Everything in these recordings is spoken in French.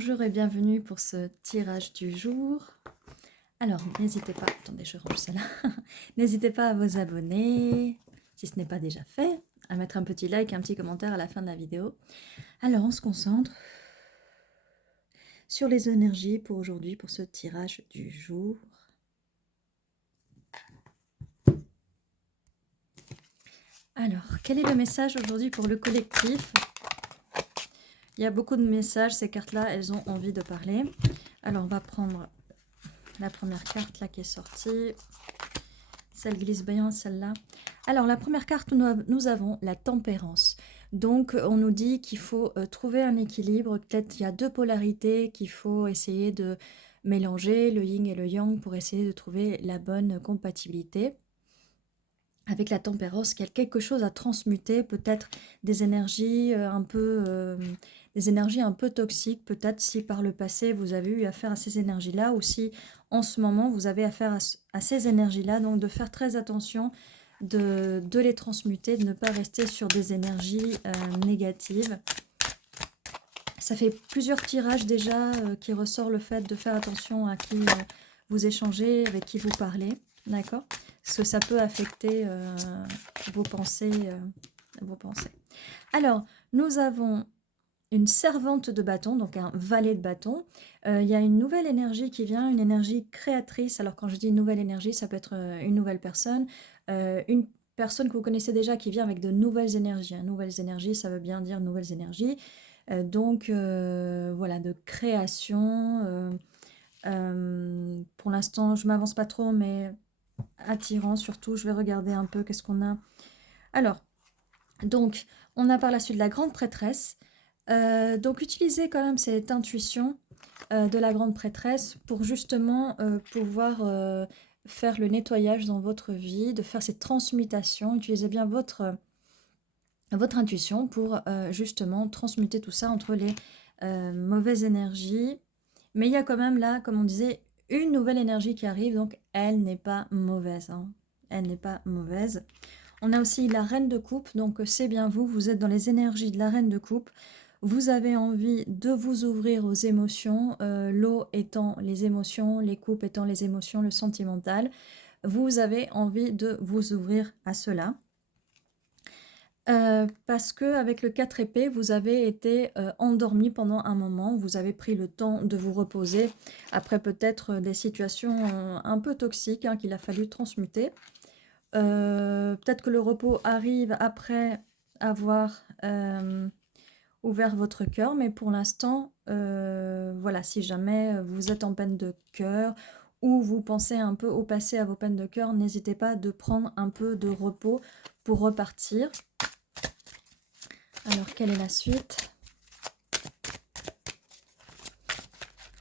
Bonjour et bienvenue pour ce tirage du jour. Alors, n'hésitez pas, attendez, je range celle-là. N'hésitez pas à vous abonner, si ce n'est pas déjà fait, à mettre un petit like, un petit commentaire à la fin de la vidéo. Alors, on se concentre sur les énergies pour aujourd'hui, pour ce tirage du jour. Alors, quel est le message aujourd'hui pour le collectif? Il y a beaucoup de messages, ces cartes-là, elles ont envie de parler. Alors, on va prendre la première carte là qui est sortie. Celle glisse bien, celle-là. Alors, la première carte, nous avons la tempérance. Donc, on nous dit qu'il faut trouver un équilibre. Peut-être qu'il y a deux polarités qu'il faut essayer de mélanger, le yin et le yang, pour essayer de trouver la bonne compatibilité. Avec la tempérance, qu'il y a quelque chose à transmuter, peut-être des énergies un peu toxiques, peut-être si par le passé vous avez eu affaire à ces énergies-là, ou si en ce moment vous avez affaire à ces énergies-là, donc de faire très attention, de les transmuter, de ne pas rester sur des énergies négatives. Ça fait plusieurs tirages déjà qui ressort le fait de faire attention à qui vous échangez, avec qui vous parlez, d'accord? Parce que ça peut affecter vos pensées. Alors, nous avons une servante de bâton, donc un valet de bâton. Il y a une nouvelle énergie qui vient, une énergie créatrice. Alors, quand je dis nouvelle énergie, ça peut être une nouvelle personne, une personne que vous connaissez déjà qui vient avec de nouvelles énergies. Nouvelles énergies, ça veut bien dire nouvelles énergies. Donc, voilà, de création. Pour l'instant, je ne m'avance pas trop, mais attirant surtout. Je vais regarder un peu qu'est-ce qu'on a. Alors, donc, on a par la suite la grande prêtresse. Donc, utilisez quand même cette intuition de la grande prêtresse pour justement pouvoir faire le nettoyage dans votre vie, de faire cette transmutation. Utilisez bien votre intuition pour justement transmuter tout ça entre les mauvaises énergies. Mais il y a quand même là, comme on disait, une nouvelle énergie qui arrive, donc elle n'est pas mauvaise. Elle n'est pas mauvaise. On a aussi la reine de coupe, donc c'est bien vous, vous êtes dans les énergies de la reine de coupe. Vous avez envie de vous ouvrir aux émotions, l'eau étant les émotions, les coupes étant les émotions, le sentimental. Vous avez envie de vous ouvrir à cela. Parce qu'avec le 4 épées, vous avez été endormi pendant un moment, vous avez pris le temps de vous reposer après peut-être des situations un peu toxiques qu'il a fallu transmuter. Peut-être que le repos arrive après avoir ouvert votre cœur, mais pour l'instant, voilà, si jamais vous êtes en peine de cœur ou vous pensez un peu au passé à vos peines de cœur, n'hésitez pas de prendre un peu de repos pour repartir. Alors, quelle est la suite?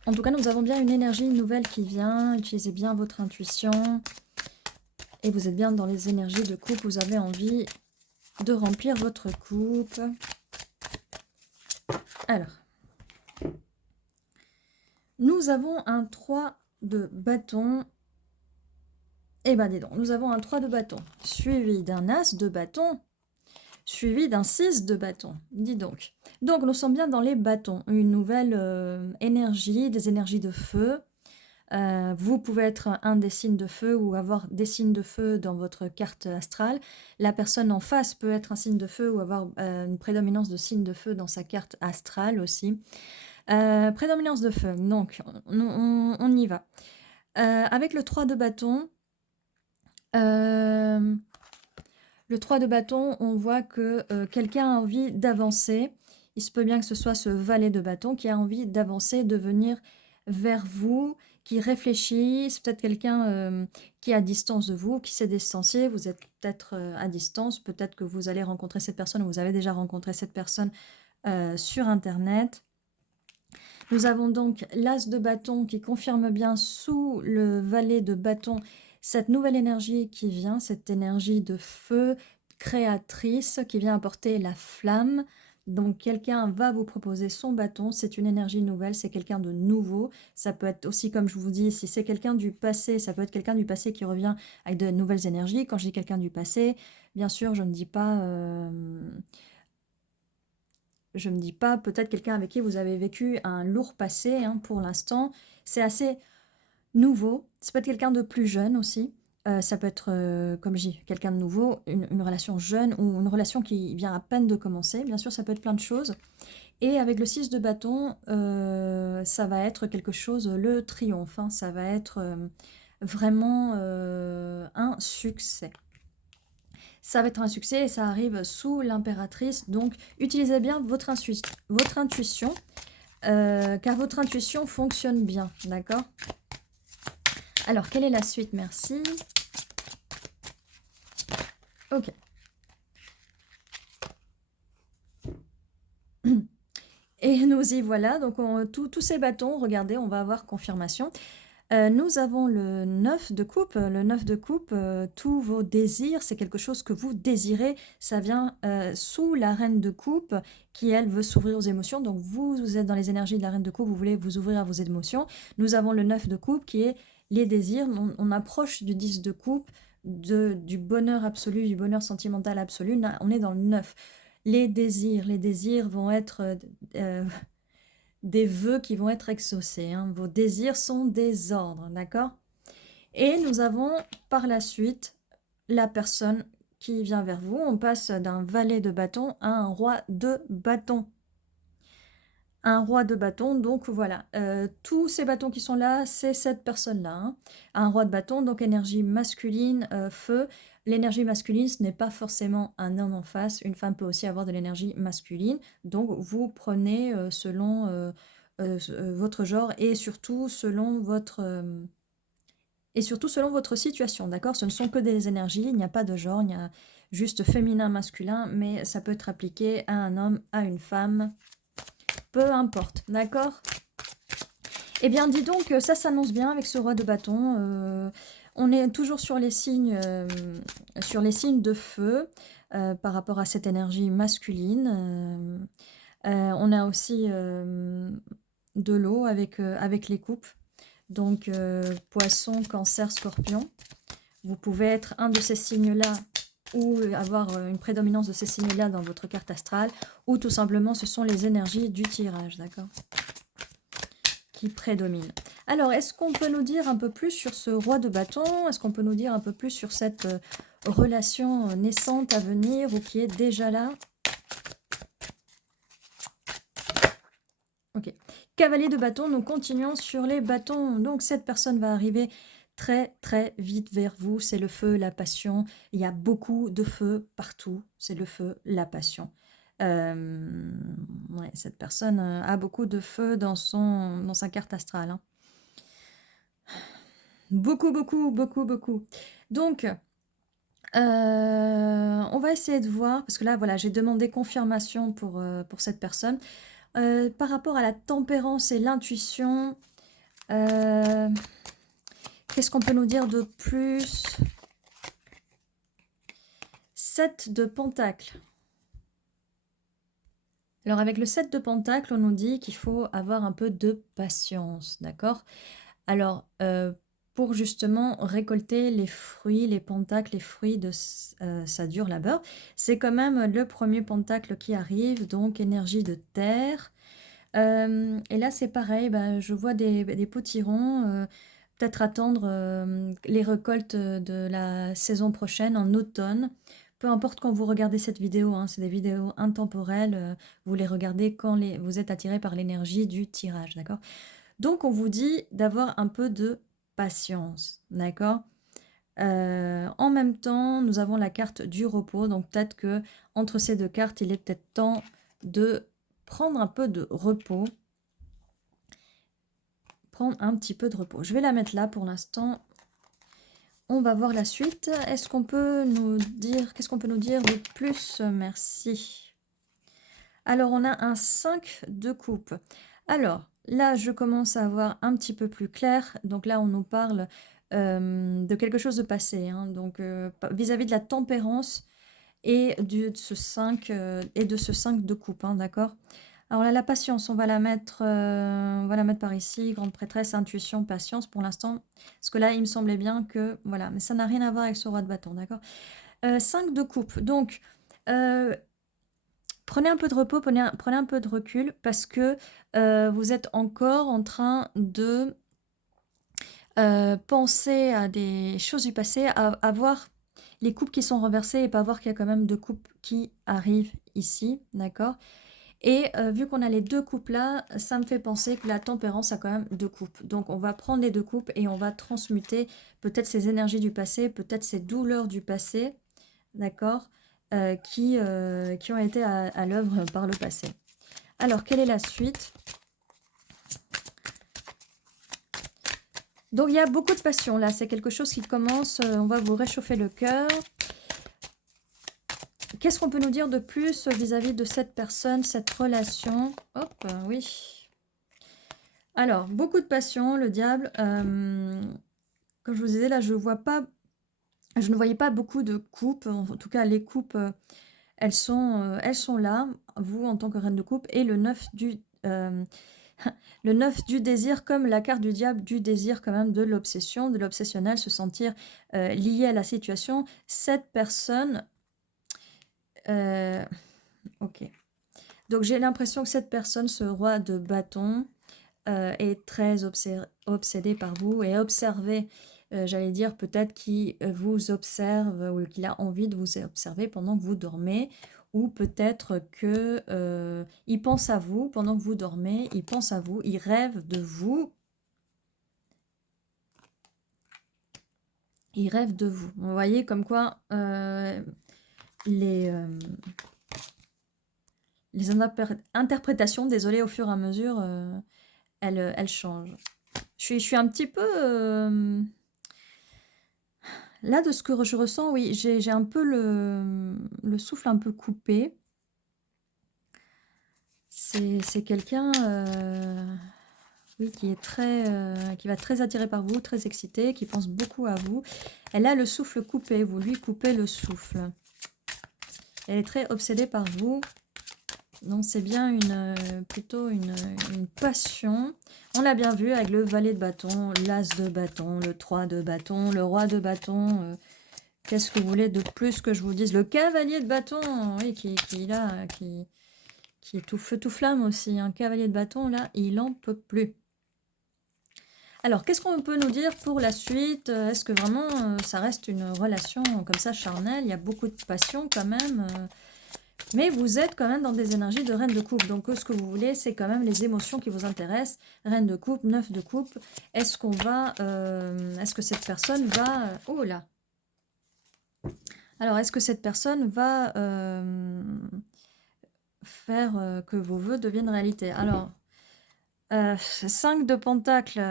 En tout cas, nous avons bien une énergie nouvelle qui vient. Utilisez bien votre intuition. Et vous êtes bien dans les énergies de coupe. Vous avez envie de remplir votre coupe. Alors, nous avons un 3 de bâton. Eh ben, dis donc, nous avons un 3 de bâton, suivi d'un as de bâton, suivi d'un 6 de bâton. Dis donc. Donc, nous sommes bien dans les bâtons. Une nouvelle énergie, des énergies de feu. Vous pouvez être un des signes de feu ou avoir des signes de feu dans votre carte astrale. La personne en face peut être un signe de feu ou avoir une prédominance de signes de feu dans sa carte astrale aussi. Prédominance de feu, donc on y va. Avec le 3 de bâton, le 3 de bâton, on voit que quelqu'un a envie d'avancer. Il se peut bien que ce soit ce valet de bâton qui a envie d'avancer, de venir vers vous, qui réfléchit. C'est peut-être quelqu'un qui est à distance de vous, qui s'est distancié. Vous êtes peut-être à distance. Peut-être que vous allez rencontrer cette personne ou vous avez déjà rencontré cette personne sur Internet. Nous avons donc l'as de bâton qui confirme bien sous le valet de bâton cette nouvelle énergie qui vient, cette énergie de feu créatrice qui vient apporter la flamme. Donc quelqu'un va vous proposer son bâton, c'est une énergie nouvelle, c'est quelqu'un de nouveau. Ça peut être aussi, comme je vous dis, si c'est quelqu'un du passé, ça peut être quelqu'un du passé qui revient avec de nouvelles énergies. Quand je dis quelqu'un du passé, bien sûr, je ne dis pas... je me dis pas, peut-être quelqu'un avec qui vous avez vécu un lourd passé, hein, pour l'instant. C'est assez nouveau. Ça peut être quelqu'un de plus jeune aussi. Ça peut être, comme je dis, quelqu'un de nouveau, une relation jeune ou une relation qui vient à peine de commencer. Bien sûr, ça peut être plein de choses. Et avec le 6 de bâton, ça va être quelque chose, le triomphe, hein. Ça va être vraiment un succès. Ça va être un succès et ça arrive sous l'impératrice. Donc, utilisez bien votre intuition, car votre intuition fonctionne bien, d'accord? Alors, quelle est la suite? Merci. Ok. Et nous y voilà. Donc, tous ces bâtons, regardez, on va avoir confirmation. Nous avons le 9 de coupe. Le 9 de coupe, tous vos désirs, c'est quelque chose que vous désirez. Ça vient sous la reine de coupe qui, elle, veut s'ouvrir aux émotions. Donc, vous êtes dans les énergies de la reine de coupe, vous voulez vous ouvrir à vos émotions. Nous avons le 9 de coupe qui est les désirs. On approche du 10 de coupe, du bonheur absolu, du bonheur sentimental absolu. Là, on est dans le 9. Les désirs vont être... des vœux qui vont être exaucés, hein. Vos désirs sont des ordres, d'accord? Et nous avons par la suite la personne qui vient vers vous. On passe d'un valet de bâton à un roi de bâton. Un roi de bâton, donc voilà. Tous ces bâtons qui sont là, c'est cette personne-là, hein. Un roi de bâton, donc énergie masculine, feu. L'énergie masculine, ce n'est pas forcément un homme en face. Une femme peut aussi avoir de l'énergie masculine. Donc vous prenez selon votre genre et surtout selon votre situation, d'accord? Ce ne sont que des énergies, il n'y a pas de genre, il y a juste féminin, masculin, mais ça peut être appliqué à un homme, à une femme, peu importe, d'accord? Eh bien, dis donc, ça s'annonce bien avec ce roi de bâton. On est toujours sur les signes de feu par rapport à cette énergie masculine. On a aussi de l'eau avec les coupes. Donc, poisson, cancer, scorpion. Vous pouvez être un de ces signes-là ou avoir une prédominance de ces signes-là dans votre carte astrale, ou tout simplement, ce sont les énergies du tirage, d'accord, qui prédominent. Alors, est-ce qu'on peut nous dire un peu plus sur ce roi de bâton? Est-ce qu'on peut nous dire un peu plus sur cette relation naissante à venir ou qui est déjà là? Ok. Cavalier de bâton, nous continuons sur les bâtons. Donc, cette personne va arriver très, très vite vers vous. C'est le feu, la passion. Il y a beaucoup de feu partout. C'est le feu, la passion. Ouais, cette personne a beaucoup de feu dans sa carte astrale, hein. Beaucoup, beaucoup, beaucoup, beaucoup. Donc, on va essayer de voir, parce que là, voilà, j'ai demandé confirmation pour cette personne. Par rapport à la tempérance et l'intuition, qu'est-ce qu'on peut nous dire de plus? 7 de pentacle. Alors avec le 7 de pentacle, on nous dit qu'il faut avoir un peu de patience, d'accord? Alors, pour justement récolter les fruits, les pentacles, les fruits de sa dur labeur, c'est quand même le premier pentacle qui arrive, donc énergie de terre. Et là, c'est pareil, bah, je vois des potirons, peut-être attendre les récoltes de la saison prochaine, en automne. Peu importe quand vous regardez cette vidéo, hein, c'est des vidéos intemporelles, vous les regardez quand vous êtes attiré par l'énergie du tirage, d'accord? Donc, on vous dit d'avoir un peu de patience, d'accord? En même temps, nous avons la carte du repos, donc peut-être que entre ces deux cartes, il est peut-être temps de prendre un peu de repos. Prendre un petit peu de repos. Je vais la mettre là pour l'instant. On va voir la suite. Est-ce qu'on peut nous dire... Qu'est-ce qu'on peut nous dire de plus? Merci. Alors, on a un 5 de coupe. Alors, là, je commence à avoir un petit peu plus clair. Donc là, on nous parle de quelque chose de passé, hein. Donc, vis-à-vis de la tempérance et de ce 5 de coupe, hein, d'accord? Alors là, la patience, on va la mettre par ici, grande prêtresse, intuition, patience pour l'instant. Parce que là, il me semblait bien que... Voilà, mais ça n'a rien à voir avec ce roi de bâton, d'accord? 5 de coupe. Donc, Prenez un peu de repos, prenez un peu de recul parce que vous êtes encore en train de penser à des choses du passé, à voir les coupes qui sont renversées et pas voir qu'il y a quand même 2 coupes qui arrivent ici, d'accord? Et vu qu'on a les 2 coupes là, ça me fait penser que la tempérance a quand même 2 coupes. Donc on va prendre les 2 coupes et on va transmuter peut-être ces énergies du passé, peut-être ces douleurs du passé, d'accord? Qui ont été à l'œuvre par le passé. Alors, quelle est la suite? Donc, il y a beaucoup de passion là. C'est quelque chose qui commence. On va vous réchauffer le cœur. Qu'est-ce qu'on peut nous dire de plus vis-à-vis de cette personne, cette relation? Hop, oui. Alors, beaucoup de passion, le diable. Comme je vous disais, là, je ne voyais pas beaucoup de coupes. En tout cas, les coupes, elles sont là, vous en tant que reine de coupe. Et le 9 du... le 9 du désir, comme la carte du diable, du désir quand même, de l'obsession, de l'obsessionnel, se sentir lié à la situation. Cette personne... ok. Donc j'ai l'impression que cette personne, ce roi de bâton, est très obsédé par vous et observé, j'allais dire peut-être qu'il vous observe ou qu'il a envie de vous observer pendant que vous dormez, ou peut-être que il pense à vous pendant que vous dormez, il pense à vous, il rêve de vous. Il rêve de vous. Vous voyez comme quoi les interprétations, désolé, au fur et à mesure, elles changent. Je suis un petit peu... là, de ce que je ressens, oui, j'ai un peu le souffle un peu coupé. C'est quelqu'un, oui, qui est très, qui va être très attiré par vous, très excité, qui pense beaucoup à vous. Elle a le souffle coupé, vous lui coupez le souffle. Elle est très obsédée par vous. Donc c'est bien plutôt une passion. On l'a bien vu avec le valet de bâton, l'as de bâton, le 3 de bâton, le roi de bâton. Qu'est-ce que vous voulez de plus que je vous dise? Le cavalier de bâton, oui, qui est tout feu tout flamme aussi. Un cavalier de bâton, là, il n'en peut plus. Alors, qu'est-ce qu'on peut nous dire pour la suite? Est-ce que vraiment ça reste une relation comme ça charnelle? Il y a beaucoup de passion quand même. Mais vous êtes quand même dans des énergies de reine de coupe. Donc, ce que vous voulez, c'est quand même les émotions qui vous intéressent. Reine de coupe, 9 de coupe. Est-ce qu'on va... est-ce que cette personne va... oh là! Alors, est-ce que cette personne va faire que vos vœux deviennent réalité? Alors, 5 de pentacles.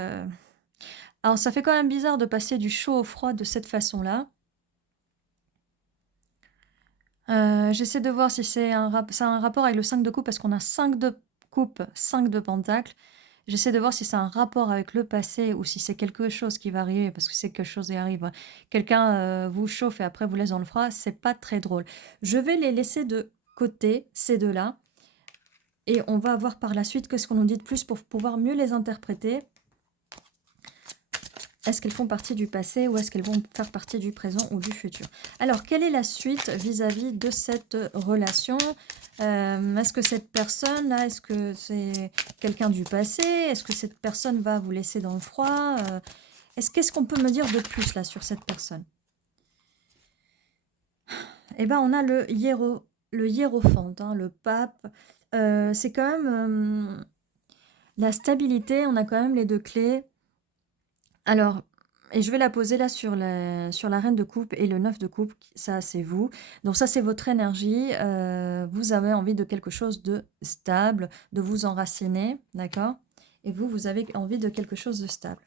Alors, ça fait quand même bizarre de passer du chaud au froid de cette façon-là. J'essaie de voir si c'est un rapport avec le 5 de coupe, parce qu'on a 5 de coupe, 5 de pentacle. J'essaie de voir si c'est un rapport avec le passé ou si c'est quelque chose qui va arriver, parce que c'est quelque chose qui arrive. Quelqu'un vous chauffe et après vous laisse dans le froid, c'est pas très drôle. Je vais les laisser de côté, ces deux-là, et on va voir par la suite qu'est-ce qu'on nous dit de plus pour pouvoir mieux les interpréter. Est-ce qu'elles font partie du passé ou est-ce qu'elles vont faire partie du présent ou du futur? Alors, quelle est la suite vis-à-vis de cette relation? Est-ce que cette personne-là, est-ce que c'est quelqu'un du passé? Est-ce que cette personne va vous laisser dans le froid? Qu'est-ce qu'on peut me dire de plus là sur cette personne? Eh bien, on a le hiérophante, hein, le pape. C'est quand même la stabilité, on a quand même les 2 clés. Alors, et je vais la poser là sur la reine de coupe et le 9 de coupe, ça c'est vous. Donc ça c'est votre énergie, vous avez envie de quelque chose de stable, de vous enraciner, d'accord? Et vous avez envie de quelque chose de stable.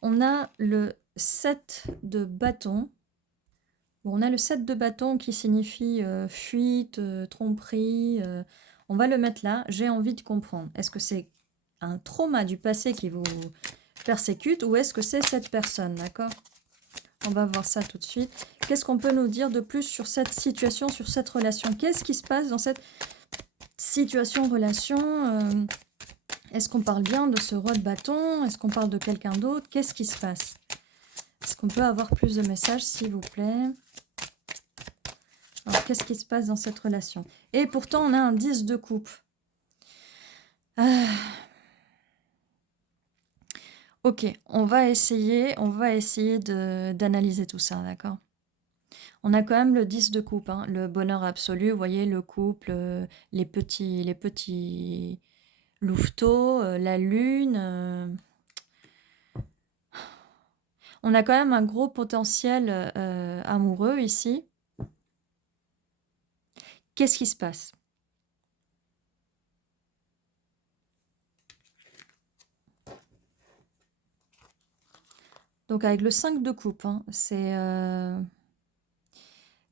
On a le 7 de bâton. Bon, on a le 7 de bâton qui signifie fuite, tromperie. On va le mettre là, j'ai envie de comprendre. Est-ce que c'est un trauma du passé qui vous persécute ou est-ce que c'est cette personne, d'accord? On va voir ça tout de suite. Qu'est-ce qu'on peut nous dire de plus sur cette situation, sur cette relation? Qu'est-ce qui se passe dans cette situation-relation? Est-ce qu'on parle bien de ce roi de bâton? Est-ce qu'on parle de quelqu'un d'autre? Qu'est-ce qui se passe? Est-ce qu'on peut avoir plus de messages, s'il vous plaît? Alors, qu'est-ce qui se passe dans cette relation? Et pourtant, on a un 10 de coupe. Ah. Ok, on va essayer d'analyser tout ça, d'accord? On a quand même le 10 de coupe, hein, le bonheur absolu, vous voyez, le couple, les petits louveteaux, la lune. On a quand même un gros potentiel amoureux ici. Qu'est-ce qui se passe? Donc avec le 5 de coupe, hein, c'est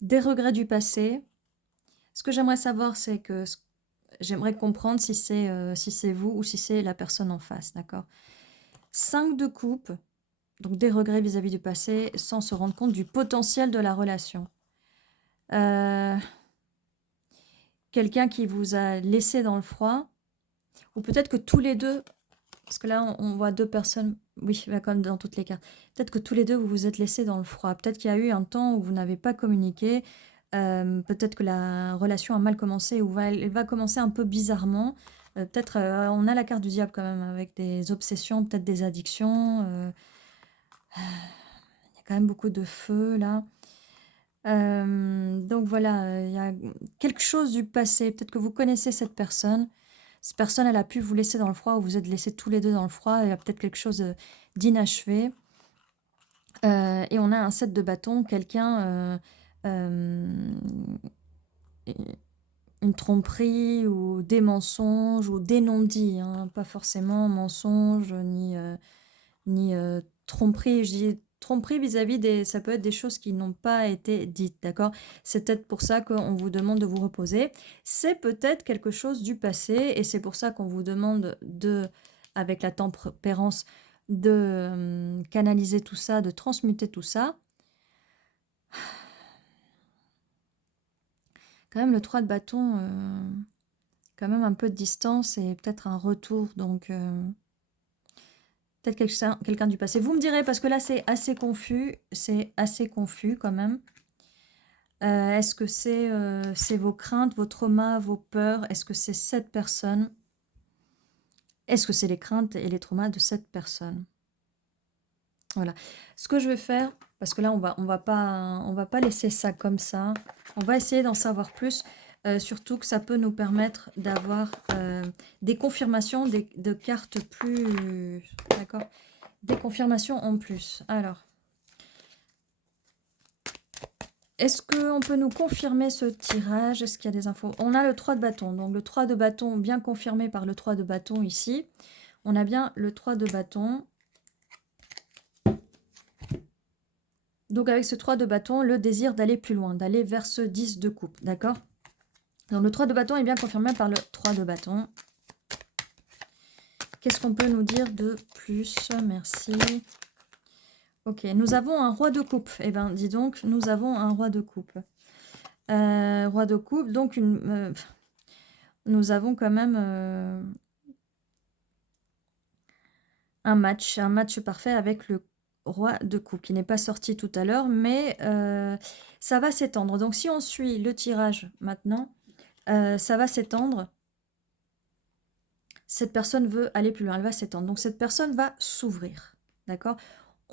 des regrets du passé. Ce que j'aimerais savoir, c'est que j'aimerais comprendre si c'est vous ou si c'est la personne en face, d'accord? 5 de coupe, donc des regrets vis-à-vis du passé sans se rendre compte du potentiel de la relation. Quelqu'un qui vous a laissé dans le froid, ou peut-être que tous les deux, parce que là on voit deux personnes, oui, bah, comme dans toutes les cartes, peut-être que tous les deux vous vous êtes laissés dans le froid, peut-être qu'il y a eu un temps où vous n'avez pas communiqué, peut-être que la relation a mal commencé ou elle va commencer un peu bizarrement, peut-être on a la carte du diable quand même avec des obsessions, peut-être des addictions, il y a quand même beaucoup de feu là. Donc voilà, il y a quelque chose du passé. Peut-être que vous connaissez cette personne. Cette personne, elle a pu vous laisser dans le froid ou vous êtes laissés tous les deux dans le froid. Il y a peut-être quelque chose d'inachevé. Et on a un 7 de bâton, quelqu'un, une tromperie ou des mensonges ou des non-dits, hein, pas forcément mensonges ni tromperie. Je dis tromperie vis-à-vis des... Ça peut être des choses qui n'ont pas été dites, d'accord? C'est peut-être pour ça qu'on vous demande de vous reposer. C'est peut-être quelque chose du passé et c'est pour ça qu'on vous demande de, avec la tempérance, de canaliser tout ça, de transmuter tout ça. Quand même, le 3 de bâton, quand même un peu de distance et peut-être un retour, donc... peut-être quelqu'un du passé. Vous me direz, parce que là, c'est assez confus quand même. Est-ce que c'est vos craintes, vos traumas, vos peurs? Est-ce que c'est cette personne? Est-ce que c'est les craintes et les traumas de cette personne? Voilà. Ce que je vais faire, parce que là, on va pas laisser ça comme ça. On va essayer d'en savoir plus. Surtout que ça peut nous permettre d'avoir des confirmations de cartes plus... D'accord? Des confirmations en plus. Alors, est-ce qu'on peut nous confirmer ce tirage? Est-ce qu'il y a des infos? On a le 3 de bâton. Donc, le 3 de bâton bien confirmé par le 3 de bâton ici. On a bien le 3 de bâton. Donc, avec ce 3 de bâton, le désir d'aller plus loin, d'aller vers ce 10 de coupe. D'accord? Donc, le 3 de bâton est bien confirmé par le 3 de bâton. Qu'est-ce qu'on peut nous dire de plus? Merci. Ok, nous avons un roi de coupe. Eh bien, dis donc, nous avons un roi de coupe. Roi de coupe, donc nous avons quand même un match parfait avec le roi de coupe, qui n'est pas sorti tout à l'heure, mais ça va s'étendre. Donc, si on suit le tirage maintenant, ça va s'étendre. Cette personne veut aller plus loin, elle va s'étendre. Donc, cette personne va s'ouvrir, d'accord?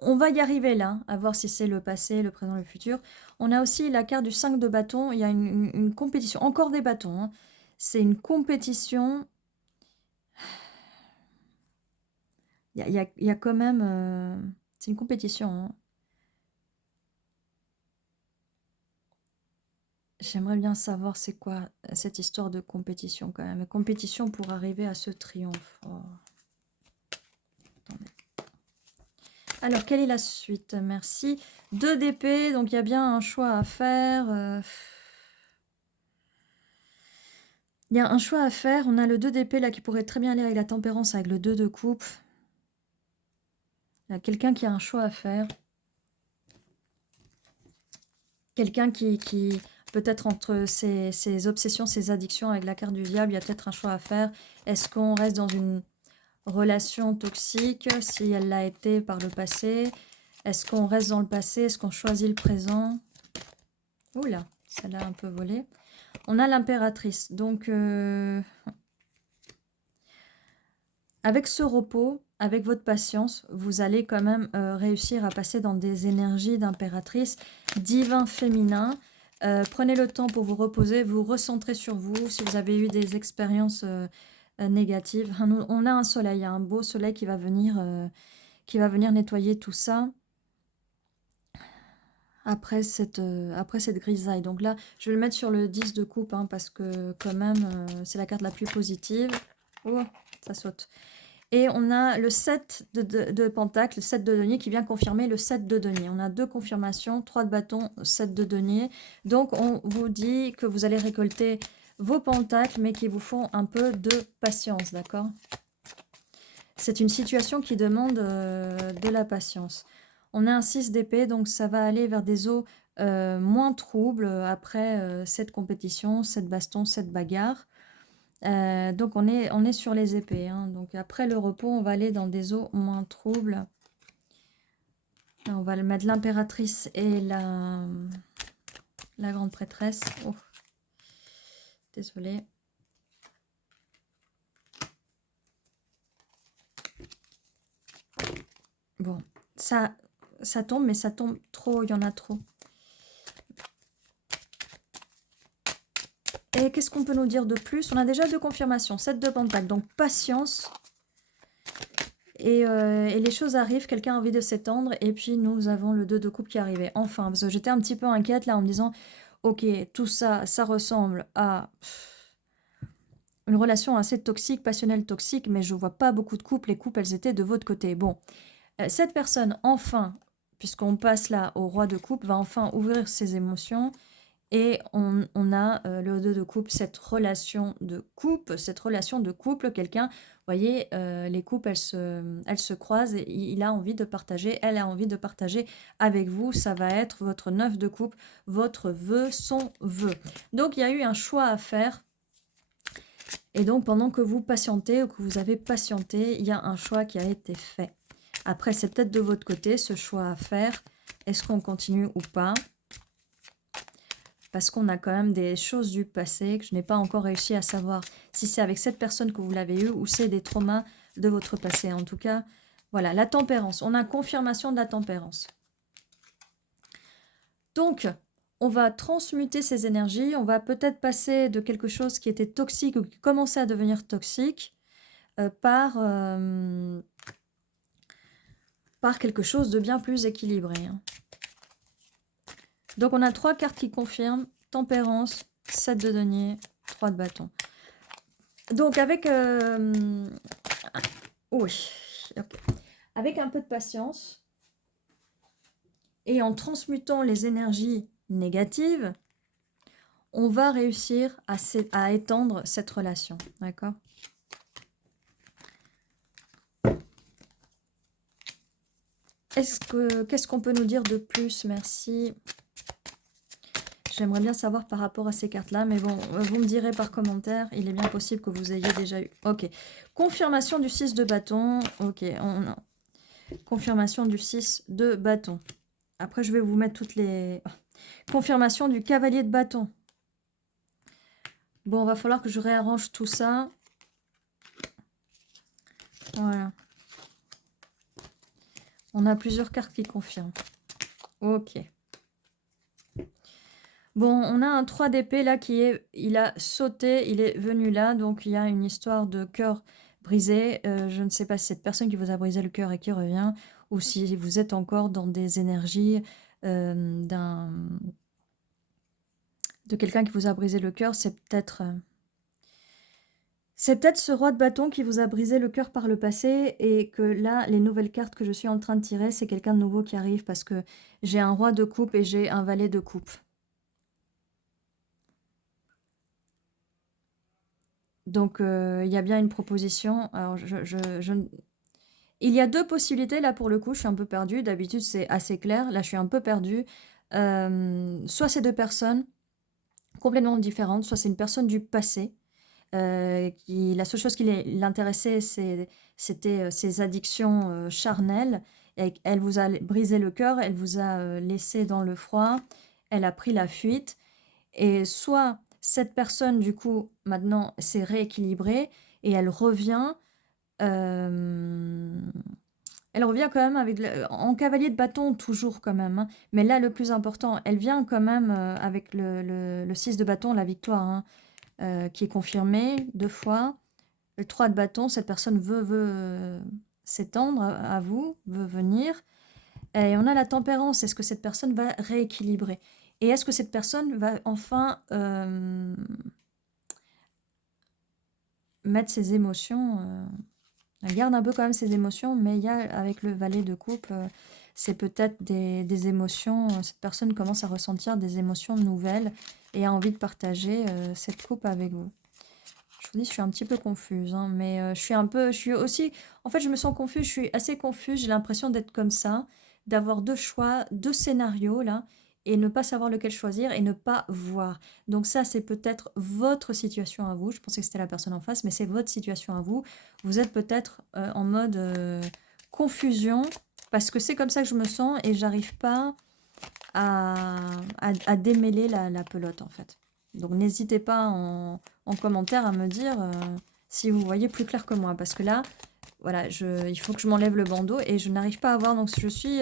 On va y arriver là, à voir si c'est le passé, le présent, le futur. On a aussi la carte du 5 de bâton. Il y a une compétition, encore des bâtons. Hein. C'est une compétition. Il y a quand même... c'est une compétition. Hein. J'aimerais bien savoir c'est quoi cette histoire de compétition quand même. Compétition pour arriver à ce triomphe. Oh. Attendez. Alors, quelle est la suite? Merci. 2 d'épée, donc il y a bien un choix à faire. Il y a un choix à faire. On a le 2 d'épée là qui pourrait très bien aller avec la tempérance, avec le 2 de coupe. Il y a quelqu'un qui a un choix à faire. Quelqu'un qui peut-être entre ses obsessions, ses addictions avec la carte du diable, il y a peut-être un choix à faire. Est-ce qu'on reste dans une relation toxique, si elle l'a été par le passé? Est-ce qu'on reste dans le passé? Est-ce qu'on choisit le présent? Oula, Celle-là un peu volée. On a l'impératrice. Donc, avec ce repos, avec votre patience, vous allez quand même réussir à passer dans des énergies d'impératrice, divin féminin. Prenez le temps pour vous reposer, vous recentrer sur vous. Si vous avez eu des expériences négatives, on a un soleil, un beau soleil qui va venir nettoyer tout ça après cette grisaille. Donc là, je vais le mettre sur le 10 de coupe, hein, parce que quand même, c'est la carte la plus positive. Oh, ça saute. Et on a le 7 de pentacle, le 7 de denier qui vient confirmer le 7 de denier. On a 2 confirmations, 3 de bâton, 7 de denier. Donc on vous dit que vous allez récolter vos pentacles, mais qu'il vous faut un peu de patience, d'accord? C'est une situation qui demande de la patience. On a un 6 d'épée, donc ça va aller vers des eaux moins troubles après cette compétition, cette baston, cette bagarre. Donc on est sur les épées, hein. Donc après le repos, on va aller dans des eaux moins troubles. Là, on va le mettre l'impératrice et la grande prêtresse. Oh, désolée. Bon, ça tombe, mais ça tombe trop, il y en a trop. Et qu'est-ce qu'on peut nous dire de plus? On a déjà 2 confirmations, 7 de pentacle, donc patience. Et les choses arrivent, quelqu'un a envie de s'étendre, et puis nous avons le 2 de coupe qui arrivait. Enfin, parce que j'étais un petit peu inquiète là en me disant, ok, tout ça, ça ressemble à une relation assez toxique, passionnelle toxique, mais je vois pas beaucoup de couples, les couples, elles étaient de votre côté. Bon, cette personne, enfin, puisqu'on passe là au roi de coupe, va enfin ouvrir ses émotions. Et on a le 2 de coupe, cette relation de couple, quelqu'un, vous voyez, les couples, elles se croisent et il a envie de partager, elle a envie de partager avec vous. Ça va être votre 9 de coupe, votre vœu, son vœu. Donc, il y a eu un choix à faire. Et donc, pendant que vous patientez ou que vous avez patienté, il y a un choix qui a été fait. Après, c'est peut-être de votre côté, ce choix à faire. Est-ce qu'on continue ou pas ? Parce qu'on a quand même des choses du passé que je n'ai pas encore réussi à savoir si c'est avec cette personne que vous l'avez eu ou c'est des traumas de votre passé. En tout cas, voilà, la tempérance. On a confirmation de la tempérance. Donc, on va transmuter ces énergies. On va peut-être passer de quelque chose qui était toxique ou qui commençait à devenir toxique par quelque chose de bien plus équilibré, hein. Donc, on a 3 cartes qui confirment. Tempérance, 7 de denier, 3 de bâton. Donc, avec... oui, okay. Avec un peu de patience et en transmutant les énergies négatives, on va réussir à étendre cette relation. D'accord ? Qu'est-ce qu'on peut nous dire de plus? Merci. J'aimerais bien savoir par rapport à ces cartes-là, mais bon, vous me direz par commentaire. Il est bien possible que vous ayez déjà eu. Ok. Confirmation du 6 de bâton. Ok. Confirmation du 6 de bâton. Après, je vais vous mettre toutes les... Confirmation du cavalier de bâton. Bon, va falloir que je réarrange tout ça. Voilà. On a plusieurs cartes qui confirment. Ok. Bon, on a un 3 d'épée là il a sauté, il est venu là, donc il y a une histoire de cœur brisé. Je ne sais pas si cette personne qui vous a brisé le cœur et qui revient, ou si vous êtes encore dans des énergies de quelqu'un qui vous a brisé le cœur. C'est peut-être ce roi de bâton qui vous a brisé le cœur par le passé, et que là, les nouvelles cartes que je suis en train de tirer, c'est quelqu'un de nouveau qui arrive, parce que j'ai un roi de coupe et j'ai un valet de coupe. Donc, il y a bien une proposition. Alors, il y a 2 possibilités, là, pour le coup, je suis un peu perdue. D'habitude, c'est assez clair. Là, je suis un peu perdue. Soit c'est 2 personnes complètement différentes, soit c'est une personne du passé. La seule chose qui l'intéressait, c'était ses addictions charnelles. Et elle vous a brisé le cœur, elle vous a laissé dans le froid, elle a pris la fuite. Et soit cette personne, du coup, maintenant, s'est rééquilibrée et hem, elle revient quand même avec en cavalier de bâton toujours quand même, hein. Mais là, le plus important, elle vient quand même, avec le 6 de bâton, la victoire, hein, qui est confirmée 2 fois. Le 3 de bâton, cette personne veut s'étendre à vous, veut venir. Et on a la tempérance. Est-ce que cette personne va rééquilibrer? Et est-ce que cette personne va enfin mettre ses émotions, elle garde un peu quand même ses émotions, mais il y a avec le valet de coupe, c'est peut-être des émotions, cette personne commence à ressentir des émotions nouvelles et a envie de partager, cette coupe avec vous. Je vous dis, je suis un petit peu confuse, hein, mais je suis aussi en fait, je me sens confuse, je suis assez confuse, j'ai l'impression d'être comme ça, d'avoir 2 choix, 2 scénarios là et ne pas savoir lequel choisir et ne pas voir. Donc ça, c'est peut-être votre situation à vous. Je pensais que c'était la personne en face, mais c'est votre situation à vous. Vous êtes peut-être, en mode, confusion parce que c'est comme ça que je me sens et j'arrive pas à démêler la pelote, en fait. Donc n'hésitez pas en commentaire à me dire si vous voyez plus clair que moi. Parce que là, voilà, il faut que je m'enlève le bandeau et je n'arrive pas à voir. Donc je suis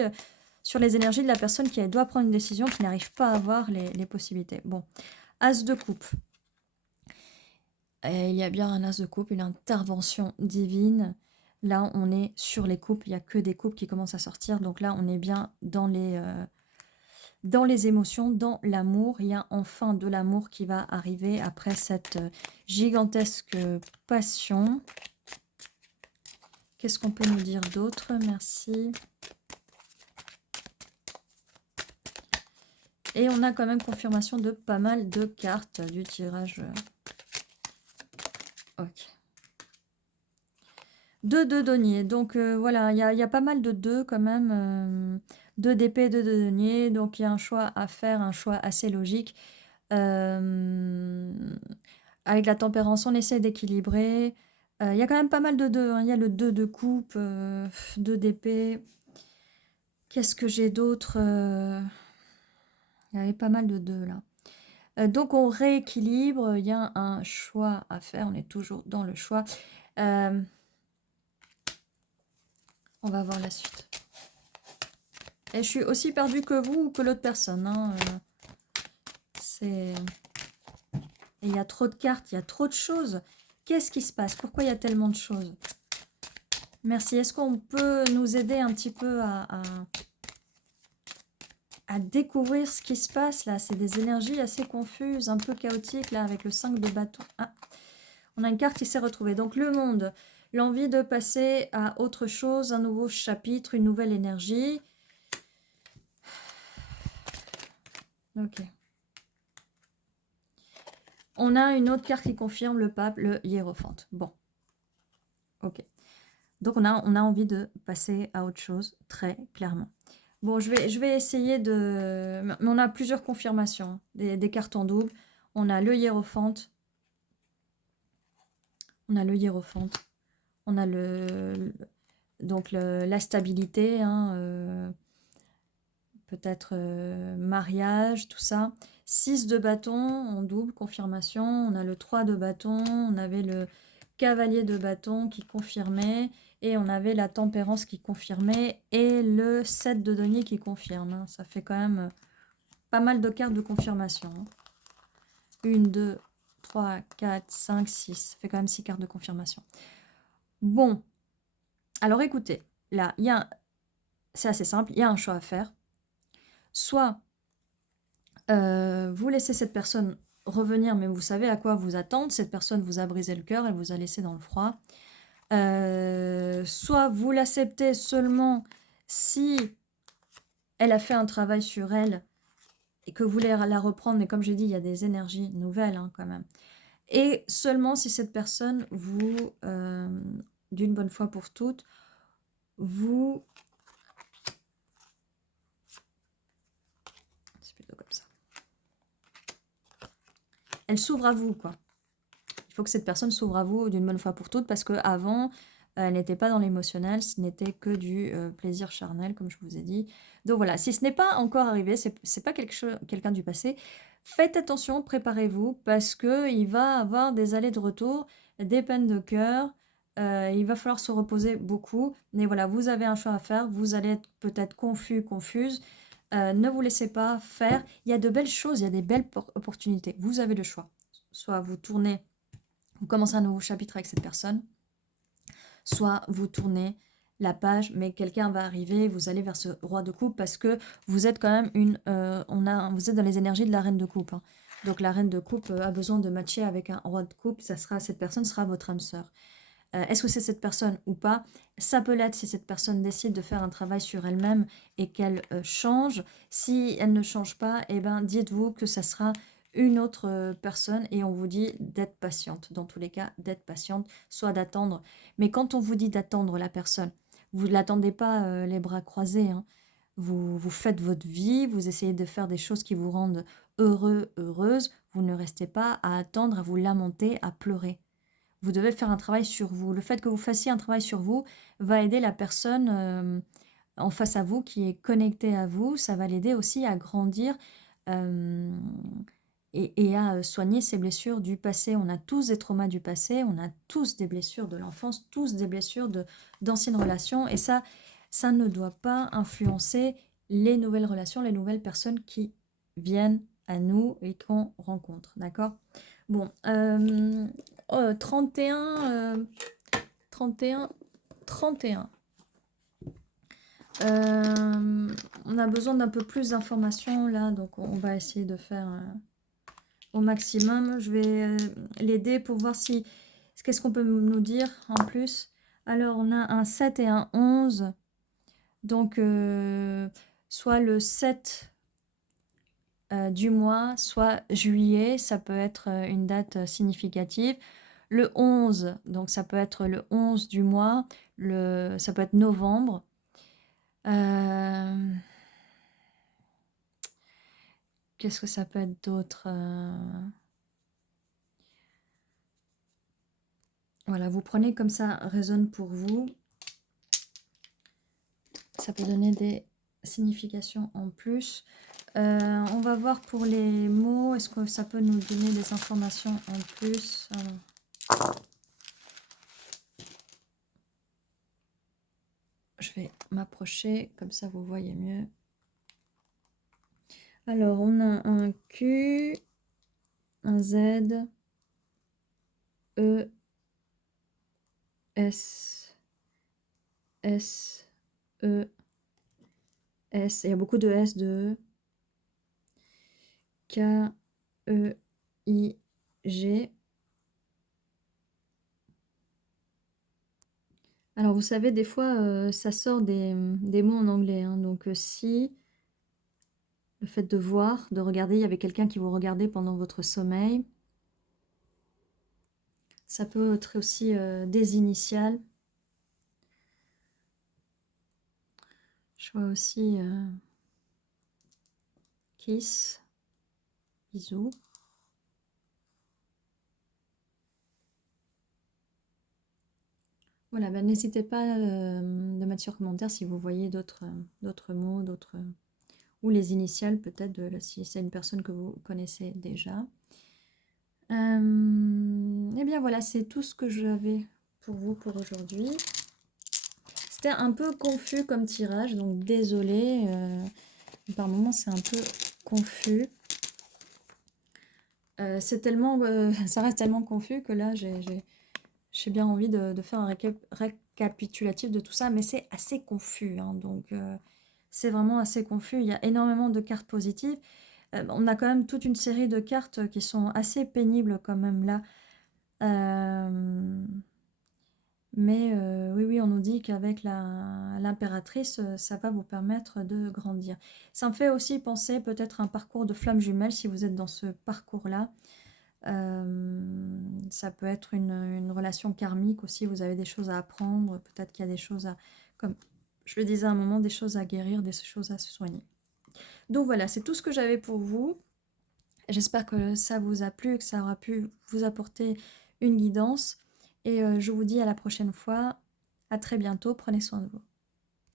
sur les énergies de la personne qui doit prendre une décision, qui n'arrive pas à voir les possibilités. Bon, As de coupe. Et il y a bien un As de coupe, une intervention divine. Là, on est sur les coupes. Il n'y a que des coupes qui commencent à sortir. Donc là, on est bien dans les émotions, dans l'amour. Il y a enfin de l'amour qui va arriver après cette gigantesque passion. Qu'est-ce qu'on peut nous dire d'autre? Merci. Et on a quand même confirmation de pas mal de cartes du tirage. Ok. 2 de denier. Donc voilà, il y a pas mal de 2 quand même. 2 d'épée, 2 de denier. Donc il y a un choix à faire, un choix assez logique. Avec la tempérance, on essaie d'équilibrer. Il y a quand même pas mal de 2, hein. Il y a le 2 de coupe, 2 d'épée. Qu'est-ce que j'ai d'autre? Il y avait pas mal de 2 là. Donc on rééquilibre, il y a un choix à faire, on est toujours dans le choix. On va voir la suite. Et je suis aussi perdue que vous ou que l'autre personne, hein. Et il y a trop de cartes, il y a trop de choses. Qu'est-ce qui se passe? Pourquoi il y a tellement de choses? Merci. Est-ce qu'on peut nous aider un petit peu à découvrir ce qui se passe là? C'est des énergies assez confuses, un peu chaotiques là avec le 5 de bâton. Ah, on a une carte qui s'est retrouvée. Donc le monde, l'envie de passer à autre chose, un nouveau chapitre, une nouvelle énergie. Ok. On a une autre carte qui confirme le pape, le hiérophante. Bon. Ok. Donc on a envie de passer à autre chose, très clairement. Bon, je vais essayer de... Mais on a plusieurs confirmations, des cartes en double. On a le hiérophante. On a le hiérophante. On a donc la stabilité, hein, peut-être mariage, tout ça. 6 de bâton en double, confirmation. On a le 3 de bâton. On avait le cavalier de bâton qui confirmait. Et on avait la tempérance qui confirmait. Et le 7 de denier qui confirme, hein. Ça fait quand même pas mal de cartes de confirmation, hein. 1, 2, 3, 4, 5, 6. Ça fait quand même 6 cartes de confirmation. Bon. Alors écoutez, là, c'est assez simple. Il y a un choix à faire. Soit vous laissez cette personne revenir, mais vous savez à quoi vous attendre. Cette personne vous a brisé le cœur, elle vous a laissé dans le froid. Soit vous l'acceptez seulement si elle a fait un travail sur elle et que vous voulez la reprendre, mais comme j'ai dit, il y a des énergies nouvelles, hein, quand même. Et seulement si cette personne vous, d'une bonne fois pour toutes, vous... C'est plutôt comme ça. Elle s'ouvre à vous, quoi. Il faut que cette personne s'ouvre à vous d'une bonne fois pour toutes parce qu'avant, elle n'était pas dans l'émotionnel, ce n'était que du plaisir charnel, comme je vous ai dit. Donc voilà, si ce n'est pas encore arrivé, c'est pas quelqu'un du passé, Faites attention, préparez-vous parce que il va avoir des allers de retour, des peines de cœur, il va falloir se reposer beaucoup. Mais voilà, vous avez un choix à faire, vous allez être peut-être confus, confuse. Ne vous laissez pas faire. Il y a de belles choses, il y a des belles opportunités. Vous avez le choix. Soit vous tournez, vous commencez un nouveau chapitre avec cette personne, soit vous tournez la page, mais quelqu'un va arriver, vous allez vers ce roi de coupe parce que vous êtes quand même vous êtes dans les énergies de la reine de coupe, hein. Donc la reine de coupe a besoin de matcher avec un roi de coupe, cette personne sera votre âme sœur. Est-ce que c'est cette personne ou pas? Ça peut l'être si cette personne décide de faire un travail sur elle-même et qu'elle change. Si elle ne change pas, eh ben, dites-vous que ça sera une autre personne et on vous dit d'être patiente. Dans tous les cas, d'être patiente, soit d'attendre. Mais quand on vous dit d'attendre la personne, vous ne l'attendez pas les bras croisés, hein. Vous faites votre vie, vous essayez de faire des choses qui vous rendent heureux, heureuse. Vous ne restez pas à attendre, à vous lamenter, à pleurer. Vous devez faire un travail sur vous. Le fait que vous fassiez un travail sur vous va aider la personne en face à vous qui est connectée à vous. Ça va l'aider aussi à grandir euh, et à soigner ses blessures du passé. On a tous des traumas du passé, on a tous des blessures de l'enfance, tous des blessures d'anciennes relations. Et ça ne doit pas influencer les nouvelles relations, les nouvelles personnes qui viennent à nous et qu'on rencontre. D'accord? Bon, 31, 31, 31. On a besoin d'un peu plus d'informations là, donc on va essayer de faire au maximum. Je vais l'aider pour voir si qu'est-ce qu'on peut nous dire en plus. Alors, on a un 7 et un 11. Donc, soit le 7 du mois, soit juillet, ça peut être une date significative. Le 11, donc ça peut être le 11 du mois, ça peut être novembre. Qu'est-ce que ça peut être d'autre? Voilà, vous prenez comme ça résonne pour vous. Ça peut donner des significations en plus. On va voir pour les mots. Est-ce que ça peut nous donner des informations en plus? Je vais m'approcher, comme ça vous voyez mieux. Alors, on a un Q, un Z, E, S, S, E, S. Il y a beaucoup de S, de E. K, E, I, G. Alors, vous savez, des fois, ça sort des mots en anglais, hein. Donc, si le fait de voir, de regarder, il y avait quelqu'un qui vous regardait pendant votre sommeil. Ça peut être aussi des initiales. Je vois aussi kiss, bisous. Voilà, ben, n'hésitez pas de mettre sur commentaire si vous voyez d'autres mots, ou les initiales peut-être, si c'est une personne que vous connaissez déjà. Eh bien voilà, c'est tout ce que j'avais pour vous pour aujourd'hui. C'était un peu confus comme tirage, donc désolé. Par moments, c'est un peu confus. C'est tellement, ça reste tellement confus que là, j'ai bien envie de faire un récapitulatif de tout ça, mais c'est assez confus, hein, donc c'est vraiment assez confus. Il y a énormément de cartes positives. On a quand même toute une série de cartes qui sont assez pénibles quand même là. Mais oui, oui, on nous dit qu'avec l'impératrice, ça va vous permettre de grandir. Ça me fait aussi penser peut-être à un parcours de flamme jumelle si vous êtes dans ce parcours-là. Ça peut être une relation karmique aussi, vous avez des choses à apprendre, peut-être qu'il y a des choses comme je le disais à un moment, des choses à guérir, des choses à se soigner. Donc voilà, c'est tout ce que j'avais pour vous. J'espère que ça vous a plu, que ça aura pu vous apporter une guidance. Et je vous dis à la prochaine fois. À très bientôt. Prenez soin de vous.